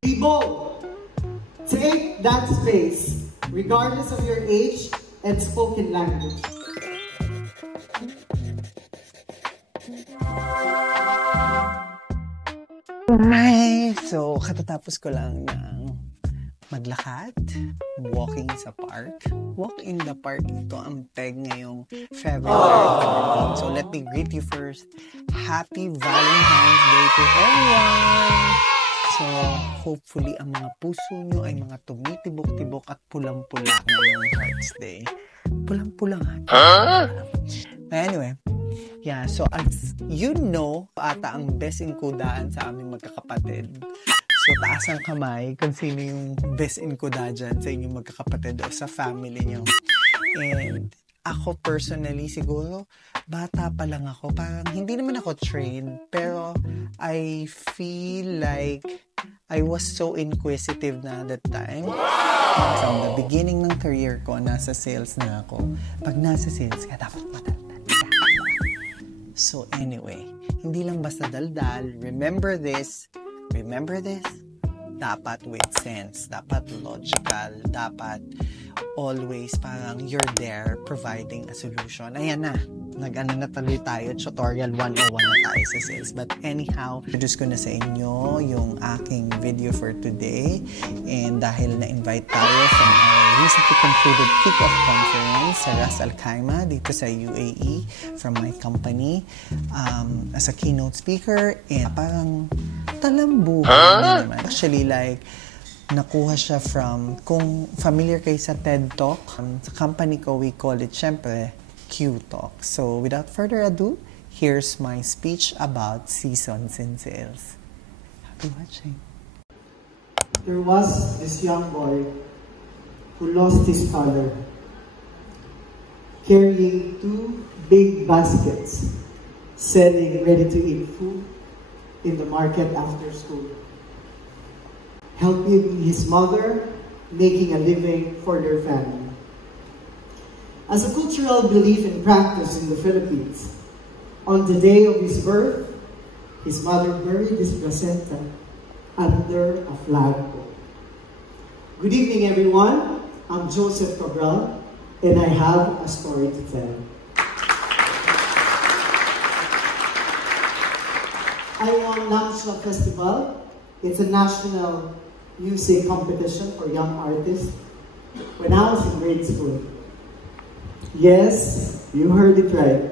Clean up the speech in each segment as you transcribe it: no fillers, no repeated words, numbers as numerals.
Be bold. Take that space, regardless of your age and spoken language. Alright, so katatapos ko lang ng maglakad, walking sa park. Walk in the park, ito ang peg ngayong February 13. So let me greet you first. Happy Valentine's Day to everyone! So hopefully ang mga puso nyo ay mga tumitibok-tibok at pulang-pula ngayong Hearts Day. Pulang-pula nga. Anyway, yeah, so as you know, ata ang best in kudaan sa aming magkakapatid. So taas ang kamay kung sino yung best in kuda dyan sa inyong magkakapatid o sa family nyo. And ako personally, siguro, bata pa lang ako. Parang hindi naman ako trained, pero I feel like I was so inquisitive na that time. From the beginning ng career ko, nasa sales na ako. Pag nasa sales ka, dapat matanda. So anyway, hindi lang basta daldal. Remember this, dapat with sense, dapat logical, dapat always parang you're there providing a solution. Ayan na, nag-ano na tuloy tayo, tutorial 101 na tayo sa sales. But anyhow, introduce ko na sa inyo yung aking video for today. And dahil na-invite tayo from our recently concluded kick-off conference sa Ras Al Khaimah dito sa UAE from my company as a keynote speaker. And parang talambuhan na naman. Actually, like, nakuha siya from, kung familiar kayo sa TED Talk, sa company ko, we call it, syempre, Q Talk. So, without further ado, here's my speech about seasons in sales. Happy watching. There was this young boy who lost his father, carrying 2 big baskets, selling ready-to-eat food in the market after school, helping his mother, making a living for their family. As a cultural belief and practice in the Philippines, on the day of his birth, his mother buried his placenta under a flagpole. Good evening, everyone. I'm Joseph Cabral, and I have a story to tell. I won National Festival. It's a national music competition for young artists when I was in grade school. Yes, you heard it right.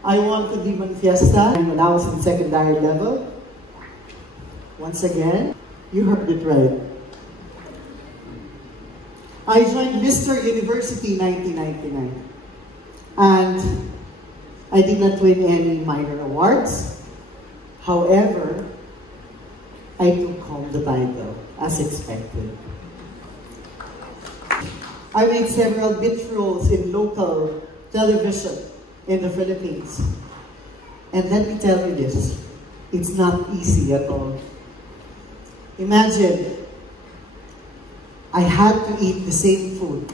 I won Kudiman Fiesta when I was in secondary level. Once again, you heard it right. I joined Mr. University 1999, and I did not win any minor awards. However, I took home the title, as expected. I made several bit roles in local television in the Philippines. And let me tell you this, it's not easy at all. Imagine, I had to eat the same food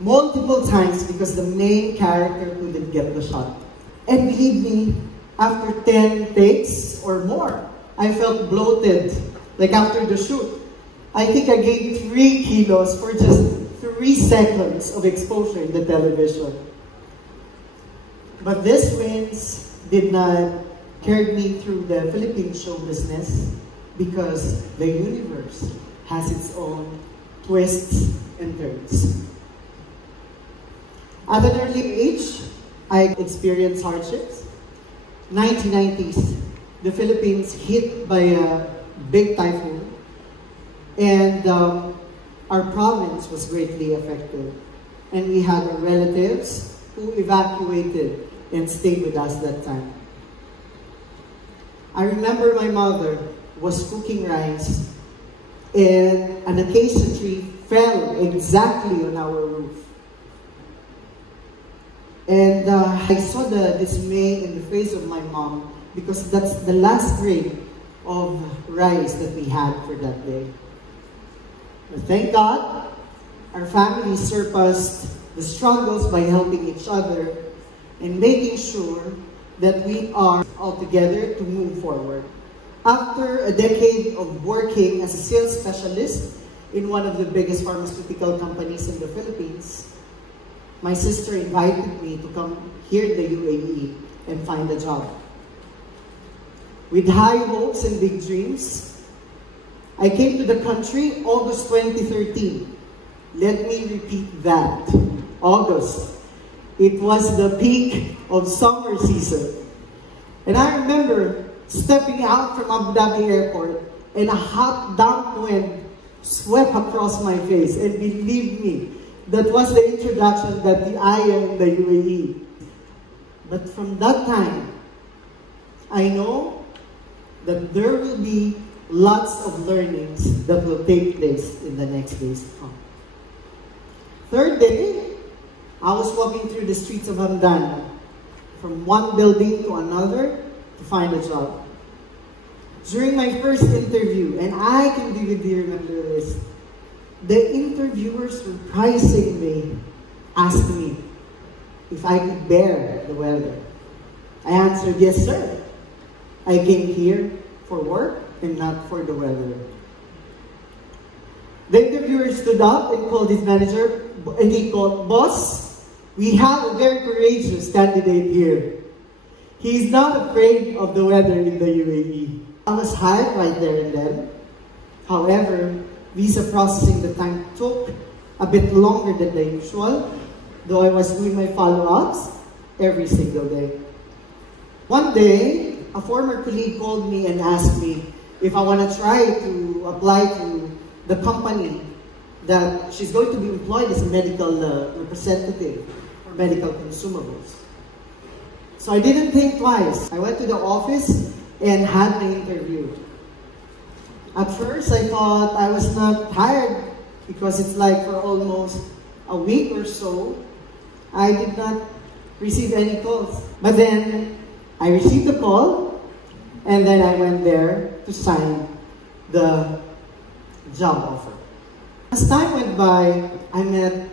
multiple times because the main character couldn't get the shot. And believe me, after 10 takes or more, I felt bloated, like after the shoot. I think I gained 3 kilos for just 3 seconds of exposure in the television. But these wins did not carry me through the Philippine show business because the universe has its own twists and turns. At an early age, I experienced hardships. 1990s, the Philippines hit by a big typhoon, and our province was greatly affected. And we had our relatives who evacuated and stayed with us that time. I remember my mother was cooking rice, and an acacia tree fell exactly on our roof. And I saw the dismay in the face of my mom because that's the last grain of rice that we had for that day. But thank God, our family surpassed the struggles by helping each other and making sure that we are all together to move forward. After a decade of working as a sales specialist in one of the biggest pharmaceutical companies in the Philippines, my sister invited me to come here in the UAE and find a job. With high hopes and big dreams, I came to the country August 2013. Let me repeat that. August. It was the peak of summer season. And I remember stepping out from Abu Dhabi airport and a hot damp wind swept across my face. And believe me, that was the introduction that I am in the UAE. But from that time, I know that there will be lots of learnings that will take place in the next days to come. Third day, I was walking through the streets of Hamdan, from one building to another to find a job. During my first interview, and I can vividly remember this, the interviewers surprisingly asked me if I could bear the weather. I answered, yes, sir. I came here for work and not for the weather. The interviewer stood up and called his manager, and he called, boss, we have a very courageous candidate here. He is not afraid of the weather in the UAE. I was hired right there and then. However, visa processing the time took a bit longer than the usual, though I was doing my follow-ups every single day. One day, a former colleague called me and asked me if I want to try to apply to the company that she's going to be employed as a medical representative for medical consumables. So I didn't think twice. I went to the office and had my interview. At first, I thought I was not hired because it's like for almost a week or so, I did not receive any calls. But then, I received a call, and then I went there to sign the job offer. As time went by, I met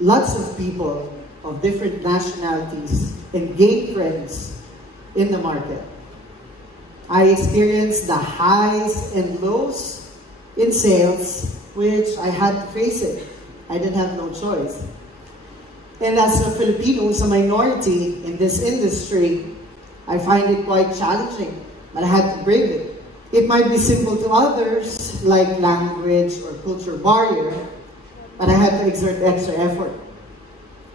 lots of people of different nationalities and gained friends in the market. I experienced the highs and lows in sales, which I had to face it. I didn't have no choice. And as a Filipino who's a minority in this industry, I find it quite challenging, but I had to brave it. It might be simple to others, like language or culture barrier, but I had to exert extra effort.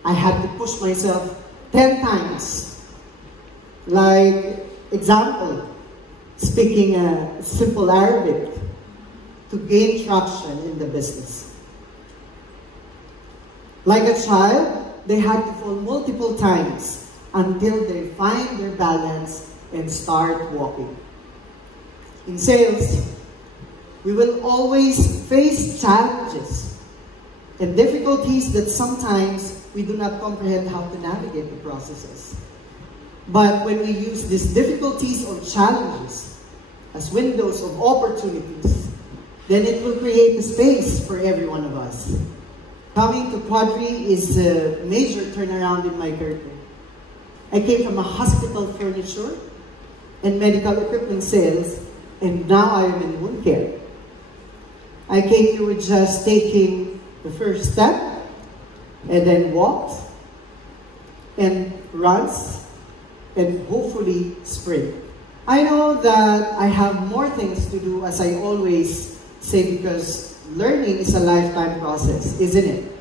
I had to push myself 10 times. Like, example, speaking simple Arabic to gain traction in the business. Like a child, they had to fall multiple times until they find their balance and start walking. In sales, we will always face challenges and difficulties that sometimes we do not comprehend how to navigate the processes. But when we use these difficulties or challenges as windows of opportunities, then it will create a space for every one of us. Coming to Quadri is a major turnaround in my career. I came from a hospital furniture and medical equipment sales, and now I am in wound care. I came here with just taking the first step, and then walked, and runs, and hopefully sprint. I know that I have more things to do, as I always say, because learning is a lifetime process, isn't it?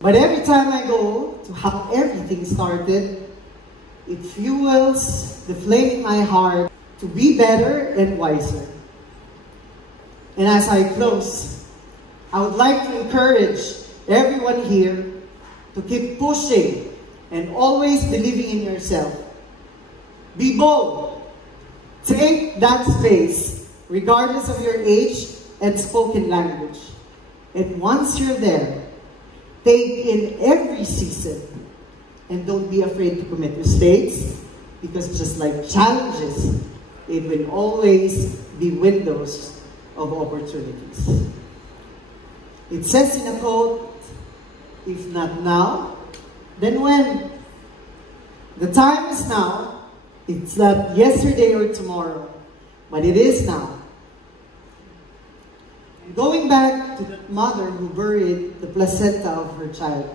But every time I go to how everything started, it fuels the flame in my heart to be better and wiser. And as I close, I would like to encourage everyone here to keep pushing and always believing in yourself. Be bold. Take that space, regardless of your age and spoken language. And once you're there, take in every season and don't be afraid to commit mistakes, because just like challenges, it will always be windows of opportunities. It says in a quote, if not now, then when? The time is now. It's not yesterday or tomorrow, but it is now. Going back to the mother who buried the placenta of her child,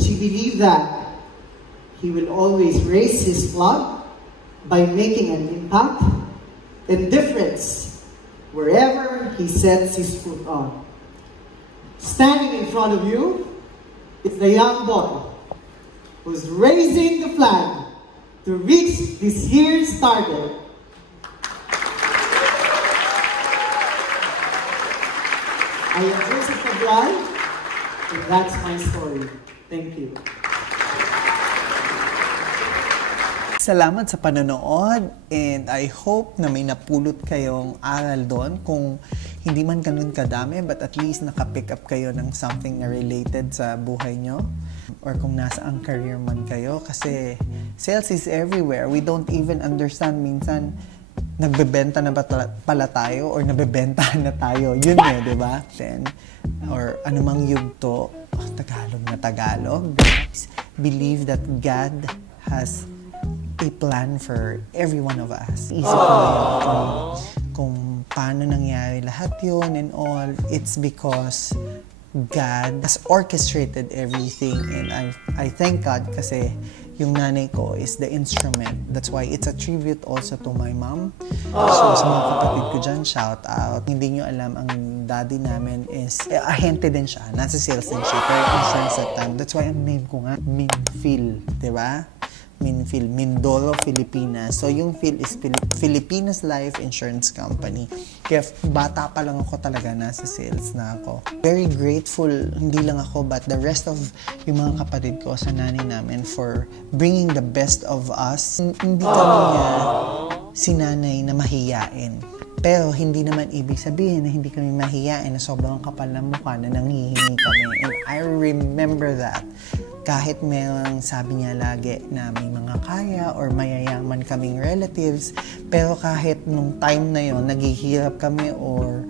she believed that he will always raise his flock by making an impact and difference wherever he sets his foot on. Standing in front of you is the young boy who's raising the flag to reach this year's target. I am Joseph Cabral, and that's my story. Thank you. Salamat sa panonood, and I hope na may napulot kayong aral doon. Kung hindi man ganun kadami, but at least nakapick up kayo ng something na related sa buhay nyo. Or kung nasa ang career man kayo. Kasi sales is everywhere. We don't even understand minsan nagbebenta na ba pala tayo or nabebentahan na tayo. Yun eh, di ba? Then, or anumang yugto, Tagalog na Tagalog. Believe that God has a plan for every one of us. Isip ko yun kung paano nangyari lahat yun and all. It's because God has orchestrated everything, and I thank God kasi yung nanay ko is the instrument. That's why it's a tribute also to my mom. So sa mga kapatid ko dyan, shout out. Hindi nyo alam, ang daddy namin is, ahente din siya. Nasa sales din siya. Pero insurance at time. That's why ang name ko nga, Minfil. Diba? Minfil, Mindoro, Filipinas. So yung Phil is Filipinas Life Insurance Company. Kaya bata pa lang ako talaga, nasa sales na ako. Very grateful, hindi lang ako, but the rest of yung mga kapatid ko sa nanay namin for bringing the best of us. Hindi kami niya sinanay na mahiyain. Pero hindi naman ibig sabihin na hindi kami mahiyain, na sobrang kapal ng mukha na nanghihingi kami. And I remember that. Kahit mayroong sabi niya lagi na may mga kaya or mayayaman kaming relatives, pero kahit nung time na yon naghihirap kami or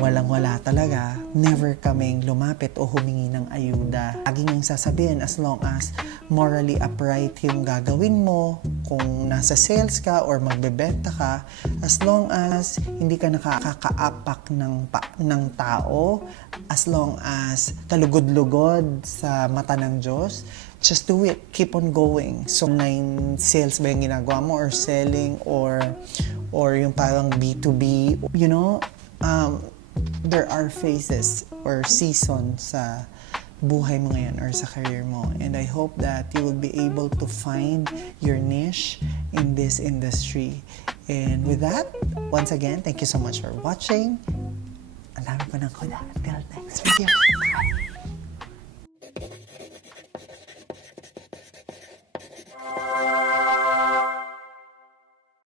walang-wala talaga, never kaming lumapit o humingi ng ayuda. Lagi niyang sasabihin, as long as morally upright yung gagawin mo, kung nasa sales ka or magbebenta ka, as long as hindi ka nakakaapak ng tao, as long as kalugod-lugod sa mata ng Diyos, just do it. Keep on going. So, online sales ba yung ginagawa mo or selling or yung parang B2B, you know, there are phases or seasons sa buhay mo ngayon or sa career mo. And I hope that you will be able to find your niche in this industry. And with that, once again, thank you so much for watching. Ang dami ko ng kuya. Until next video.